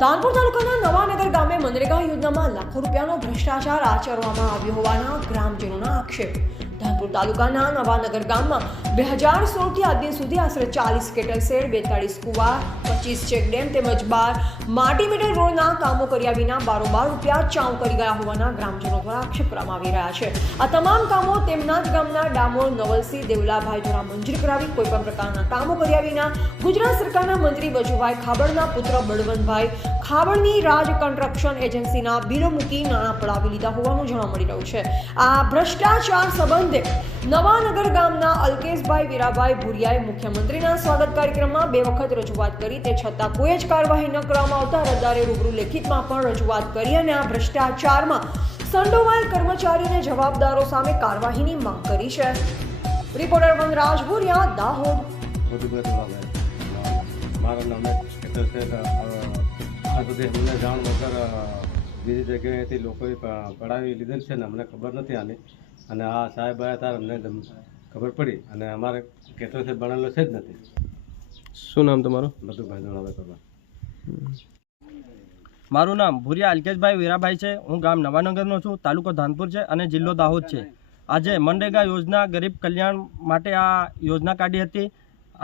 ધાનપુર તાલુકાના નવાનગર ગામે મનરેગા યોજનામાં લાખો રૂપિયાનો ભ્રષ્ટાચાર આચરવામાં આવ્યો હોવાના ગ્રામજનોના આક્ષેપ। ધાનપુર તાલુકાના નવાનગર ગામમાં 2016 થી આજ દિન સુધી આશરે 40 કેટલ શેડ, 42 કુવા, 25 ચેક ડેમ તેમજ 12 માટી મીટર રોડના કામો કર્યા વિના બારોબાર રૂપિયા ચાઉ કરી ગયા હોવાના ગ્રામજનો દ્વારા આક્ષેપ કરવામાં આવી રહ્યા છે। આ તમામ કામો તેમના જ ગામના ડામોર નવલસિંહ દેવલાભાઈ દ્વારા મંજૂર કરાવી કોઈપણ પ્રકારના કામો કર્યા વિના ગુજરાત સરકારના મંત્રી બચુભાઈ ખાબડના પુત્ર બળવંતભાઈ ખાબડની રાજ કન્સ્ટ્રક્શન એજન્સીના બિલો મૂકી નાણાં પડાવી લીધા હોવાનું જાણવા મળી રહ્યું છે। આ ભ્રષ્ટાચાર સંબંધે નવાનગર ગામના અલ્કેશભાઈ વીરાભાઈ ભુરિયાએ મુખ્યમંત્રીના સ્વાગત કાર્યક્રમમાં 2 વખત રજૂઆત કરી, તે છતાં કોઈ જ કાર્યવાહી ન કરવામાં આવતા અરજદારે રૂબરૂ લેખિતમાં પણ રજૂઆત કરી અને આ ભ્રષ્ટાચારમાં સંડોવાયેલ કર્મચારીને જવાબદારો સામે કાર્યવાહીની માંગ કરી છે। રિપોર્ટર વનરાજ ભુરિયા, દાહોદ। મારા નામે આ બધી અમને જાણ વગર બીજી જગ્યાએથી લોકોએ પડાવી લીધેલ છે ને અમને ખબર નથી આની, અને આ સાહેબ આવ્યા ત્યારે અમને ખબર પડી અને અમારે કેટલો બનેલો છે જ નથી। શું નામ તમારું? બધું ભાઈ ખબર। મારું નામ ભુરિયા અલ્કેશભાઈ વીરાભાઈ છે। હું ગામ નવાનગરનો છું, તાલુકો ધાનપુર છે અને જિલ્લો દાહોદ છે। આજે મનરેગા યોજના ગરીબ કલ્યાણ માટે આ યોજના કાઢી હતી।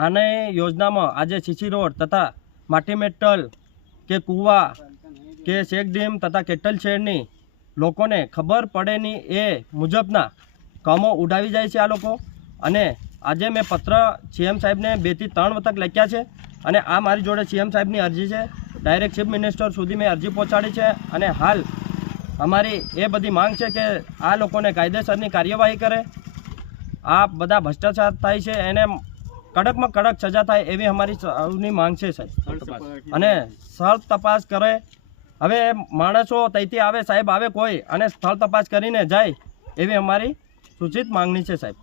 આને યોજનામાં આજે સીસી રોડ તથા માટી મેટલ કે કૂવા કે ચેક ડેમ તથા કેટલ શેડની લોકોને ખબર પડે નહીં એ મુજબના કામો ઉડાવી જાય છે આ લોકો। અને આજે મેં પત્ર સીએમ સાહેબને 2 થી 3 વખત લખ્યા છે અને આ મારી જોડે સીએમ સાહેબની અરજી છે। ડાયરેક્ટ ચીફ મિનિસ્ટર સુધી મેં અરજી પહોંચાડી છે અને હાલ અમારી એ બધી માંગ છે કે આ લોકોને કાયદેસરની કાર્યવાહી કરે। આ બધા ભ્રષ્ટાચાર થાય છે એને કડકમાં કડક સજા થાય એવી અમારી સૌની માંગ છે સાહેબ, અને સ્થળ તપાસ કરે। હવે માણસો ત્યાંથી આવે, સાહેબ આવે કોઈ અને સ્થળ તપાસ કરીને જાય એવી અમારી સૂચિત માંગણી છે સાહેબ।